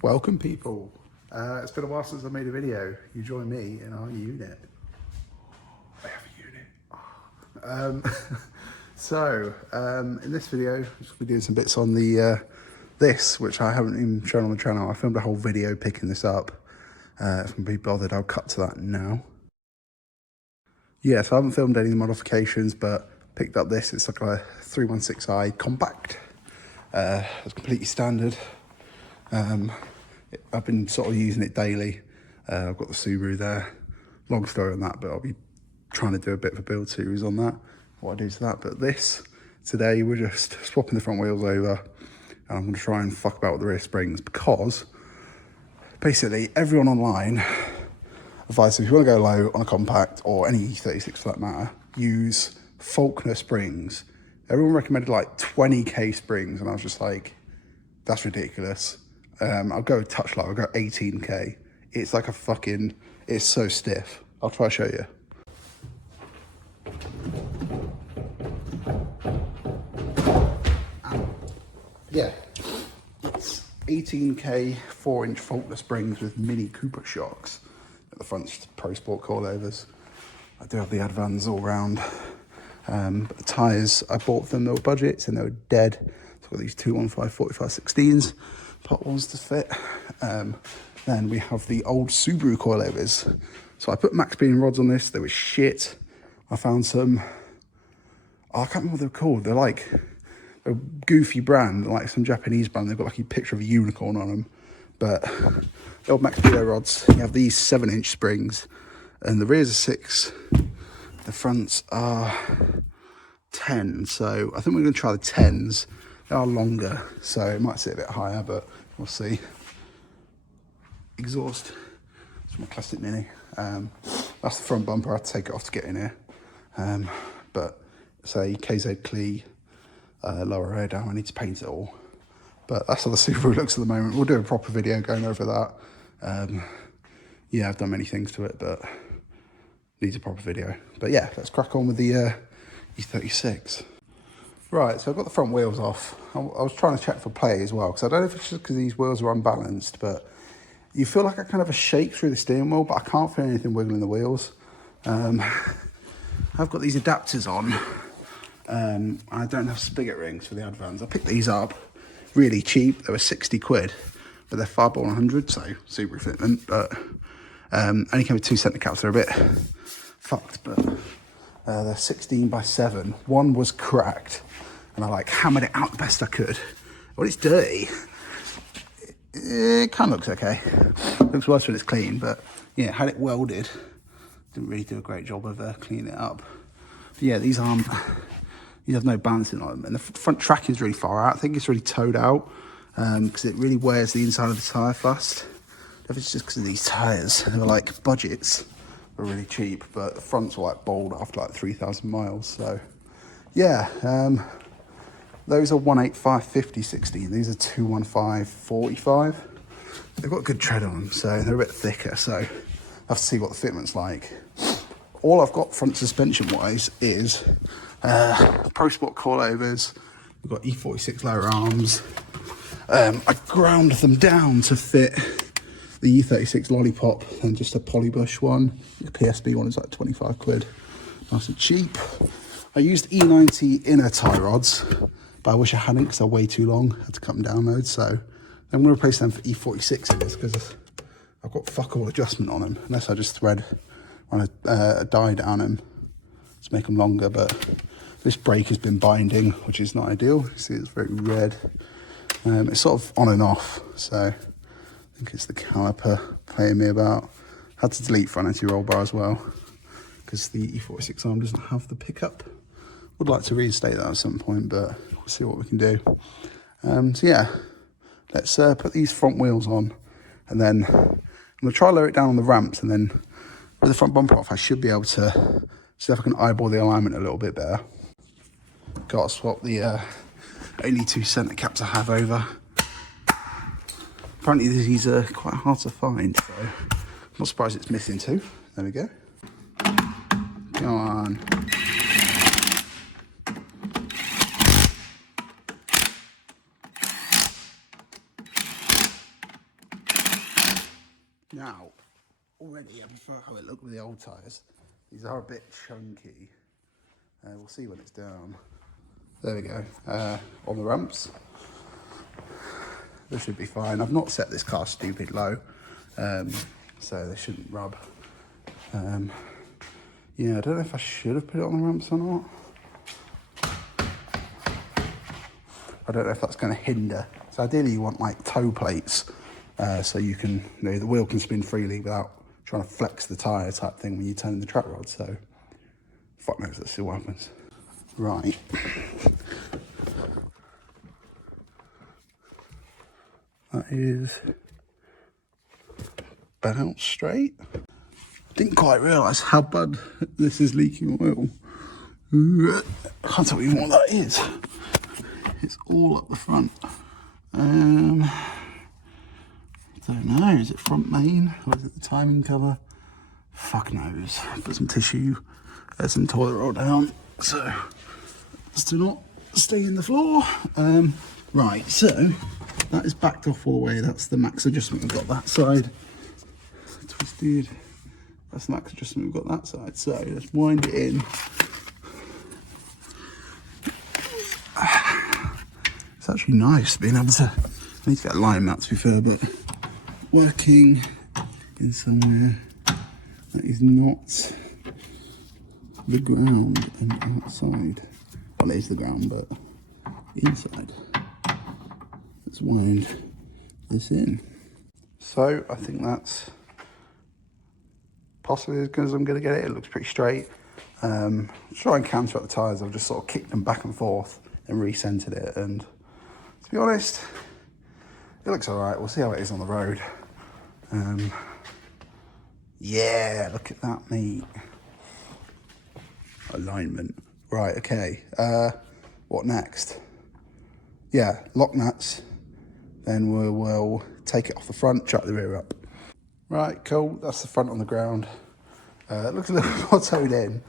Welcome people. It's been a while since I made a video. You join me in our unit. I have a unit. In this video, I'm just gonna be doing some bits on the this, which I haven't even shown on the channel. I filmed a whole video picking this up. If I'm be bothered, I'll cut to that now. Yeah, so I haven't filmed any modifications, but picked up this. It's like a 316i Compact. It's completely standard. I've been sort of using it daily. I've got the Subaru there. Long story on that, but I'll be trying to do a bit of a build series on that, what I do to that. But this, today, we're just swapping the front wheels over, and I'm going to try and fuck about with the rear springs, because basically everyone online advises if you want to go low on a Compact, or any E36 for that matter, use Faulkner springs. Everyone recommended like 20k springs, and I was just like, that's ridiculous. I'll go touch low, I'll go 18k. It's like a fucking, it's so stiff. I'll try to show you. Yeah, it's 18k 4-inch Faulkner springs with mini Cooper shocks. At the front's Pro Sport coilovers. I do have the Advans all round. But the tyres, I bought them, they were budgets and they were dead. So I've got these 215 45 16s, pot ones to fit. Then we have the old Subaru coilovers. So I put max beam rods on this, they were shit. I found some, I can't remember what they're called. They're like a goofy brand, like some Japanese brand. They've got like a picture of a unicorn on them. But the old max beam rods, you have these 7-inch springs, and the rears are 6. The fronts are 10, so I think we're going to try the 10s. They are longer, so it might sit a bit higher, but we'll see. Exhaust, it's my classic Mini. That's the front bumper. I had to take it off to get in here. But it's a KZ Klee lower air down. I need to paint it all. But that's how the Subaru looks at the moment. We'll do a proper video going over that. Yeah, I've done many things to it, but needs a proper video. But yeah, let's crack on with the E36. Right, so I've got the front wheels off. I was trying to check for play as well, because I don't know if it's just because these wheels are unbalanced, but you feel like I kind of a shake through the steering wheel, but I can't feel anything wiggling the wheels. I've got these adapters on. I don't have spigot rings for the Advans. I picked these up really cheap. They were 60 quid, but they're 5x100, so Subaru fitment. But only came with 2 centre caps. They're a bit fucked, but they're 16x7. One was cracked, and I like hammered it out the best I could. Well, it's dirty. It kind of looks okay. Looks worse when it's clean, but yeah, had it welded. Didn't really do a great job of cleaning it up. But yeah, these have no balancing on them, and the front track is really far out. I think it's really towed out because it really wears the inside of the tyre fast. If it's just because of these tyres, they were like budgets, were really cheap, but the fronts were like bald after like 3,000 miles. So yeah, those are 185 50 16. These are 215 45. They've got good tread on them, so they're a bit thicker. So I have to see what the fitment's like. All I've got front suspension wise is Pro Sport coilovers. We've got E36 lower arms. I ground them down to fit the E36 Lollipop and just a Polybush one. The PSB one is like 25 quid. Nice and cheap. I used E90 inner tie rods, but I wish I hadn't because they're way too long. I had to cut them down loads. So I'm going to replace them for E46 in this, because I've got fuck all adjustment on them, unless I just thread on a die down them to make them longer. But this brake has been binding, which is not ideal. You see it's very red. It's sort of on and off, so I think it's the caliper playing me about. Had to delete front anti-roll bar as well, because the E46 arm doesn't have the pickup. Would like to reinstate that at some point, but we'll see what we can do. So yeah, let's put these front wheels on, and then I'm going to try to lower it down on the ramps, and then with the front bumper off, I should be able to see if I can eyeball the alignment a little bit better. Got to swap the only 2 centre caps I have over. Apparently these are quite hard to find, so I'm not surprised it's missing 2. There we go. Come on. Now, already I prefer how it looked with the old tyres. These are a bit chunky. We'll see when it's down. There we go. On the ramps. This should be fine. I've not set this car stupid low, so they shouldn't rub. Yeah, I don't know if I should have put it on the ramps or not. I don't know if that's going to hinder. So ideally you want like toe plates, so you can, the wheel can spin freely without trying to flex the tyre type thing when you turn the track rod. So fuck knows, let's see what happens. Right. That is about straight. Didn't quite realise how bad this is leaking oil. I can't tell you what that is. It's all up the front. I don't know, is it front main or is it the timing cover? Fuck knows. Put some tissue, some toilet roll down, so as to not stay in the floor. Right, so that is backed off all the way. That's the max adjustment we've got that side. Twisted. That's the max adjustment we've got that side. So let's wind it in. It's actually nice being able to, I need to get a line mat to be fair, but working in somewhere that is not the ground and outside. Well, it is the ground, but inside. Let's wind this in. So I think that's possibly as good as I'm going to get it. It looks pretty straight. Try and counter up the tyres. I've just sort of kicked them back and forth and recentered it, and to be honest, it looks all right. We'll see how it is on the road. Yeah, look at that, mate. Alignment. Right, okay. What next? Yeah, lock nuts. Then we'll take it off the front, chuck the rear up. Right, cool. That's the front on the ground. It looks a little bit more towed in.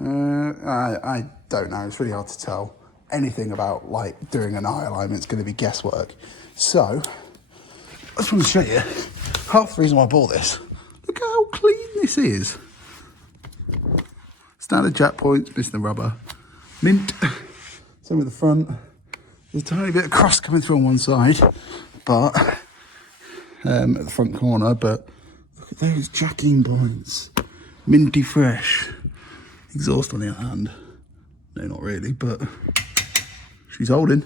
I don't know. It's really hard to tell. Anything about like doing an eye alignment is going to be guesswork. So I just want to show you half the reason why I bought this. Look how clean this is. Standard jack points, missing the rubber. Mint. Same with the front. There's a tiny bit of cross coming through on one side, but at the front corner. But look at those jacking points. Minty fresh. Exhaust on the other hand. No, not really, but she's holding.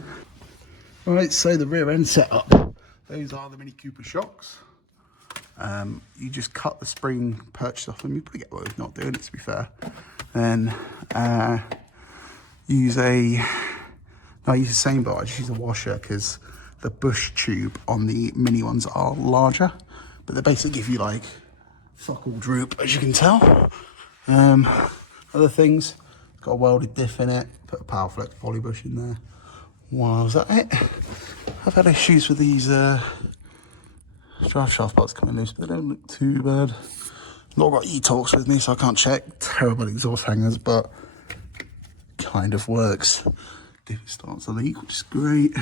Right, so the rear end setup. Those are the Mini Cooper shocks. You just cut the spring purchase off them. You probably get away with not doing it, to be fair. Then use the same, but I just use a washer because the bush tube on the mini ones are larger, but they basically give you like fuck all droop, as you can tell. Other things, got a welded diff in it, put a Powerflex poly bush in there. Wow, is that it? I've had issues with these drive shaft parts coming loose, but they don't look too bad. Not got e-Torx with me, so I can't check. Terrible exhaust hangers, but kind of works. Diff starts to leak, which is great.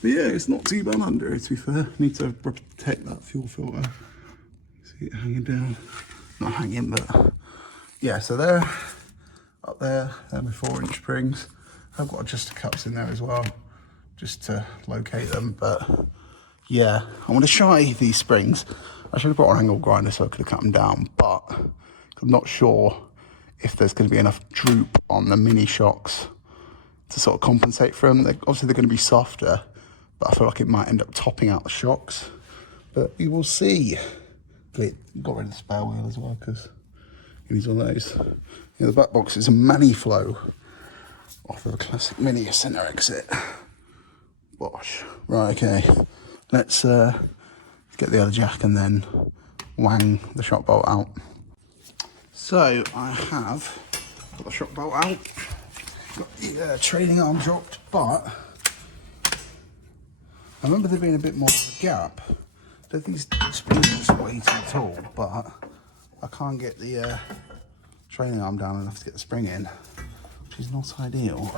But yeah, it's not too bad under it, to be fair. Need to protect that fuel filter. See it hanging down. Not hanging, but yeah, so they're up there. They're my 4-inch springs. I've got adjuster cups in there as well, just to locate them. But yeah, I want to try these springs. I should have brought an angle grinder so I could have cut them down, but I'm not sure if there's going to be enough droop on the mini shocks to sort of compensate for them. Obviously they're going to be softer, but I feel like it might end up topping out the shocks. But we will see. Got rid of the spare wheel as well because you need one of those. Yeah, the back box is a Maniflow off of a classic Mini centre exit. Bosh. Right, okay. Let's get the other jack and then wang the shock bolt out. So I have got the shock bolt out. Got the trailing arm dropped, but I remember there being a bit more of a gap. These springs are just way too tall, but I can't get the trailing arm down enough to get the spring in, which is not ideal.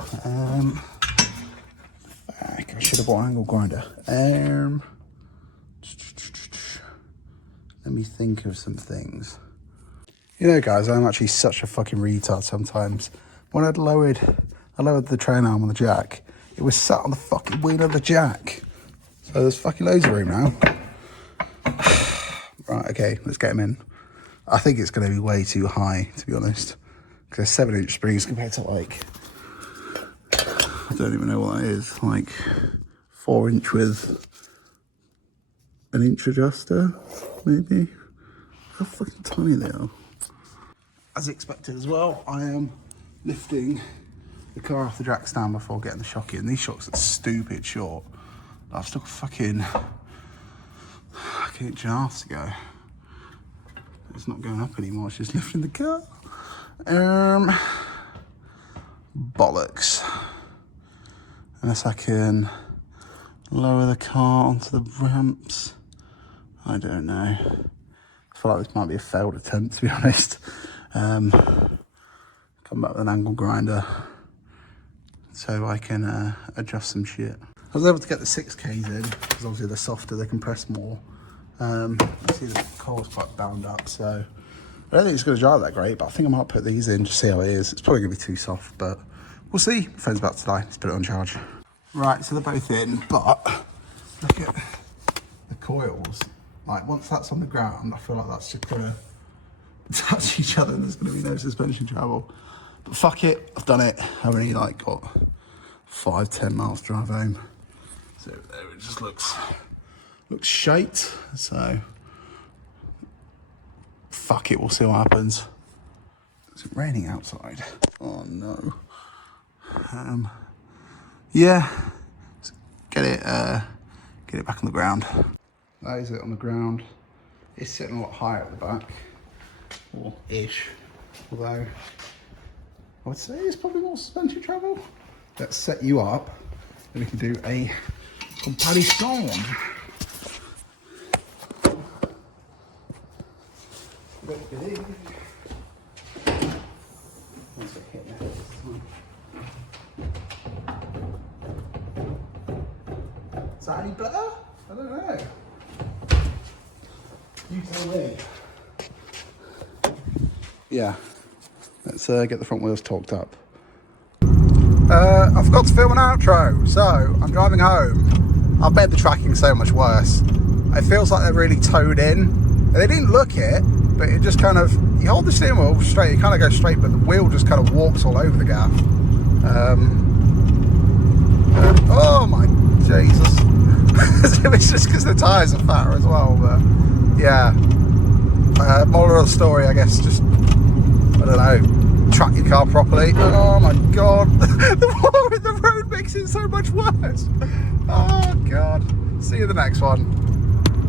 I should have bought an angle grinder. Let me think of some things. You know, guys, I'm actually such a fucking retard sometimes. When I lowered the train arm on the jack, it was sat on the fucking wheel of the jack. So there's fucking loads of room now. Right, okay, let's get him in. I think it's going to be way too high, to be honest. Because they're 7-inch springs compared to like, I don't even know what that is, like 4-inch with an inch adjuster, maybe. How fucking tiny they are. As expected as well, I am lifting the car off the jack stand before getting the shock in. These shocks are stupid short. I've stuck a fucking inch and a half to go. It's not going up anymore, it's just lifting the car. Bollocks. Unless I can lower the car onto the ramps. I don't know. I feel like this might be a failed attempt, to be honest. Come back with an angle grinder so I can adjust some shit. I was able to get the 6Ks in, because obviously they're softer, they compress more. I see the core's quite bound up, so I don't think it's going to drive that great, but I think I might put these in, just see how it is. It's probably going to be too soft, but we'll see. My phone's about to die, let's put it on charge. Right, so they're both in, but look at the coils. Like, once that's on the ground, I feel like that's just going to touch each other and there's going to be no suspension travel. But fuck it, I've done it. I've only like got 5-10 miles to drive home. So there it just looks shaped, so fuck it, we'll see what happens. Is it raining outside? Oh no. Yeah, let's get it back on the ground. That is it on the ground. It's sitting a lot higher at the back, or ish, although I would say it's probably more suspension travel. Let's set you up and we can do a comparison. Is that any better? I don't know. You tell me. Yeah, let's get the front wheels torqued up. I forgot to film an outro, so I'm driving home. I've made the tracking so much worse. It feels like they're really towed in. They didn't look it, but it just kind of, you hold the steering wheel straight, you kind of go straight, but the wheel just kind of walks all over the gaff. Oh my Jesus. It's just because the tyres are fatter as well, but yeah. Moral of the story, I guess, just, I don't know, track your car properly. Oh my God. The road makes it so much worse. Oh God. See you in the next one.